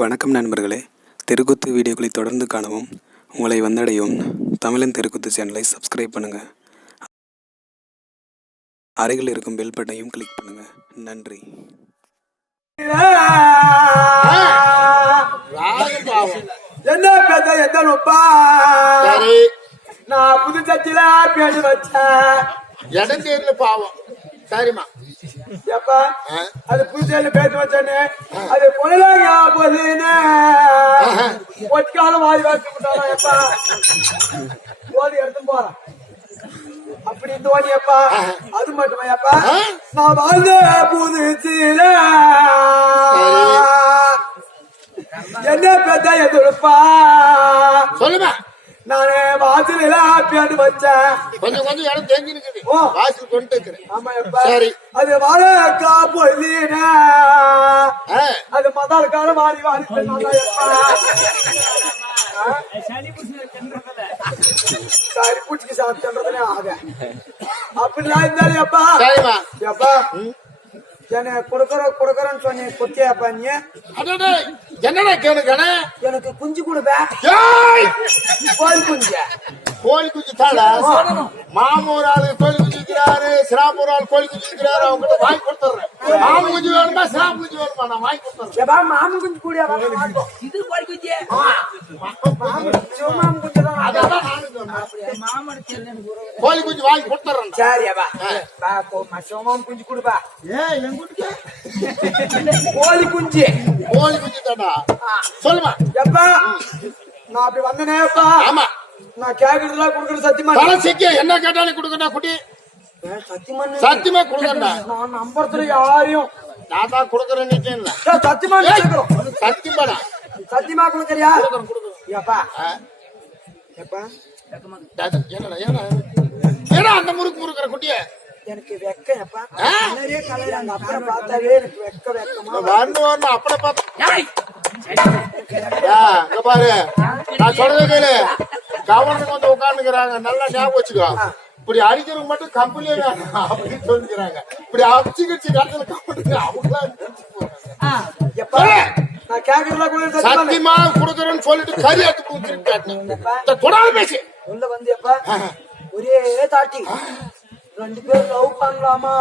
வணக்கம் நண்பர்களே. தெருக்கூத்து வீடியோக்களை தொடர்ந்து காணவும் உங்களை வந்தடையும் தமிழன் தெருக்கூத்து சேனலை சப்ஸ்கிரைப் பண்ணுங்கள். அருகில் இருக்கும் பெல் பட்டனையும் கிளிக் பண்ணுங்கள். நன்றி. என்ன பேச எத்தனுப்பா நான் புது சச்சில பேசி வச்சேன் இடம் தேர்ல பாவம். சரிம்மா எப்பா அது புதுசேல பேசி வச்சேன்னு அது பொருளாங்க பொருளுன்னு ஒட்டிக்காலம் வாய் வாசி விட்டாரா எப்பா ஓடி எடுத்து போறேன் அப்படி தோணியப்பா. அது மட்டுமா எப்பா நான் வாழ்ந்த புதுச்சில என்ன பேச எதுப்பா சொல்லுமா. நானே வாசல பேண்டு வச்சேன். கொஞ்சம் கொஞ்சம் இடம் தெரிஞ்சு இருக்குது. வாசல் கொண்டு இருக்கிறேன். ஆமா எப்பா சரி அது வாழக்கா பொல்லின அது மதால் கால வாரி வாரி சரி பூச்சிக்கு சாப்பிட்டே ஆக அப்படிலாம் இருந்தாலும் எப்பா சரிம்மா. எப்பா என்ன கொடுக்கறன்னு சொன்ன கொத்தியாப்பா நீ என்னடா கேளுக்கண எனக்கு குஞ்சு கொடுப்ப கோழி குஞ்சு கோழி குஞ்சு தாடா. மாமு ஒரு ஆளு கோழி குஞ்சு இருக்கிறாரு, சிராம ஒரு ஆள் கோழி குஞ்சு இருக்கிறாரு. அவங்க கிட்ட வாங்கி கொடுத்துறேன். மாமு குஞ்சு வேணுமா சிராம குஞ்சு வேணுமா நான் வாங்கி கொடுத்துறேன். மாமு குஞ்சு கூட இது கோழி குஞ்சு மாமு குஞ்சு தான் கோழி குஞ்சு வாங்கி கொடுத்துறேன். சரியாப்பா சிவமாமு குஞ்சு கொடுப்பா. கோழி குஞ்சு கோழி குஞ்சு தாடா. சொல்லுமா எப்பா நான் அப்படி வந்தனேப்பா. ஆமா நான் கேக்குறதுலாம் கொடுக்கறது சத்தியமா பழசிக்க என்ன கேட்டாலும் கொடுக்கணும் குட்டி. சத்தியமா கொடுக்கறா. நான் நம்புறதுல யாரையும் நான் தான் கொடுக்கறேன்னு நினைச்சேன். சத்தியமா சத்தியமாடா சத்தியமா கொடுக்கறியா? எப்பா எப்பா என்னடா ஏன்னா ஏன்னா அந்த முறுக்கு முறுக்குற குட்டிய எனக்கு வெக்க எப்பா நிறைய கலர் அந்த அப்புறம் பார்த்தாவே எனக்கு வெக்கமா வந்து அப்புறம் பார்த்தா பாரு நான் சொல்றது கேளு. கவர்னருக்கு வந்து உட்காந்துக்கிறாங்க. நல்லா ஞாபகம் வச்சுக்கோ. இப்படி அடிக்கிறவங்க மட்டும் கம்பெனியே வேணும் அப்படின்னு சொல்லிக்கிறாங்க. இப்படி அடிச்சு கட்சி கடத்துல கம்பெனி அவங்களாம் நான் கேக்குறதுலாம் கூட சத்தியமா கொடுக்குறேன்னு சொல்லிட்டு கறி எடுத்து கொடுத்துருக்காட்டு தொடாது பேசி உள்ள வந்து எப்பா ஒரே தாட்டி 2 பேரும் லவ் பண்ணலாமா?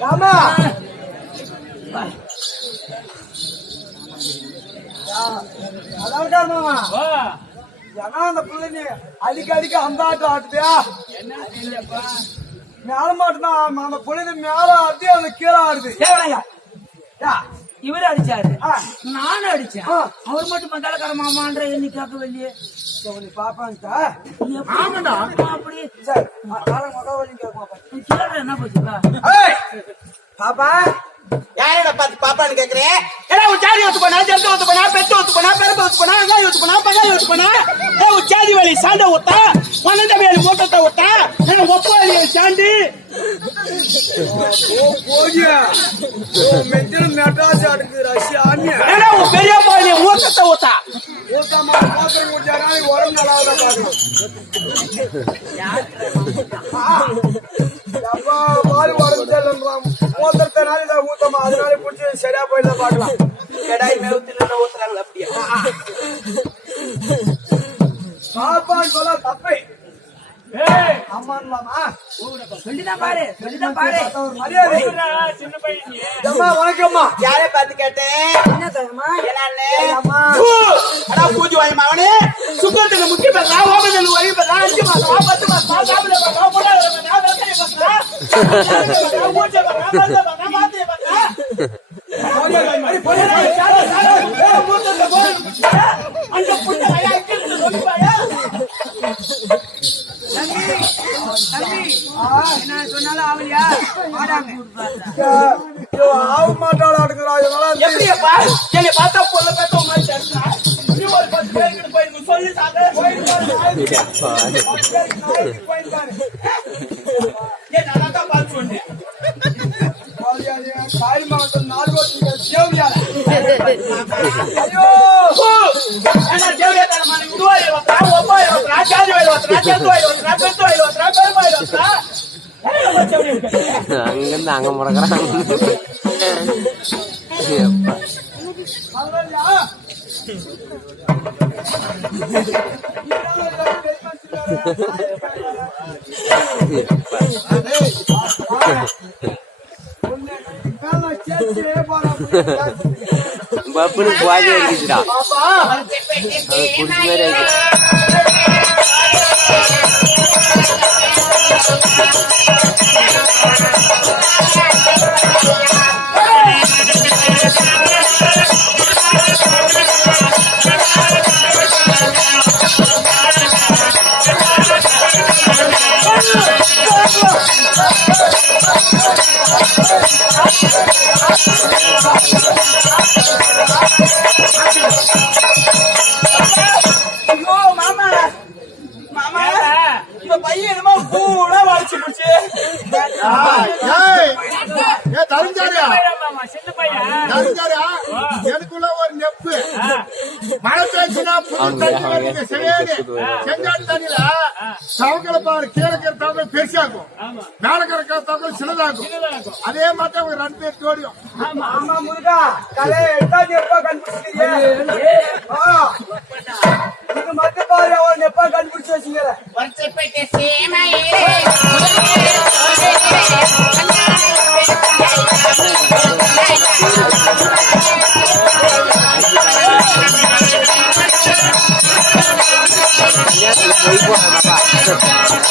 ராமா அதான் மாமா ஏன்னா அந்த பிள்ளைங்க அடிக்கடிக்கு அந்த ஆட்டம் ஆட்டுதியா மேல மாட்டுதான் அந்த பிள்ளைங்க மேல ஆட்டி அந்த கீழே ஆடுது இவரு அடிச்சாரு நானும் அடிச்சேன் அவர் மட்டும் பந்தாளக்கார மாமான்ற எண்ணிக்காக்க வெளியே பாப்பாங்க அப்படி என்ன போச்சுப்பா பாப்பா யாரோட பாத்து பாப்பான்னு கேக்குறேன். ஏன்னா உன் ஜாதி ஒத்து போனா, ஜெந்து ஒத்து போனா, பெத்து ஒத்து போனா, பெரும்பு ஒத்து போனா, வெங்காயம் ஒத்து போனா, பங்காளி ஒத்து போனா, உன் ஜாதி வழி சாண்ட ஒத்தா, வளர்ந்த வேலி மூட்டத்தை ஒத்தா, ஒப்ப வழியை சாண்டி ஏன்னா உன் பெரிய பாலி மூட்டத்தை ஒத்தா உடம்பு நல்லா பால் உடம்பு ஊத்தமா அதனால பிடிச்சி சரியா போயிட்டு பாக்கலாம் கடாய் மேவத்துல ஊத்துறாங்களா அப்படியே பாப்பான்னு சொல்ல தப்பை அம்மான்லாமா சொல்லிதான் பாரு மரியாதை வணக்கம்மா யாரை பார்த்து கேட்டேன் பூஜை வாங்கி அவனே சுத்தத்துக்கு முக்கிய பேசா ஓபன் வழி பேசா 5 மாசம் 10 மாசம் சாப்பிட சொன்னாலும் அவளியா ஆக மாட்டாளா எப்படியப்பா என்னை பார்த்தா பொருளை பேச மாதிரி ஒரு 10 பேருக்கு போயிருக்கு சொல்லி நான் பார்த்து சொன்னேன் காய் மாவட்டம் 4 வருஷம் தேவையா அங்கிருந்து அங்க முடக்கிறாங்க பப்புனு பாதி அடிச்சுடா குடிச்சு மாதிரி ஐயோ மாமா மாமா இந்த பையன் என்னமோ கூட வளைச்சு போச்சு எனக்குள்ள ஒரு நெப்பு மழை பேச்சுனா செஞ்சாடி தண்ணியில தவக்கலை பாரு கீழே இருக்கிற தவக்கலை பெருசாகும் மேல இருக்கிற தவக்கலை சின்னதாகும் அதே மாதிரி அவங்க 2 பேர் ஜோடியும் ஆமா முருகா கலை எடுத்தாது எப்ப கண்டுபிடிச்சீங்க இது மட்டும் பாரு அவன் எப்ப கண்டுபிடிச்சு வச்சீங்க ஒருத்தப்பட்ட சேமையே போய் போடுறேன் பாப்பா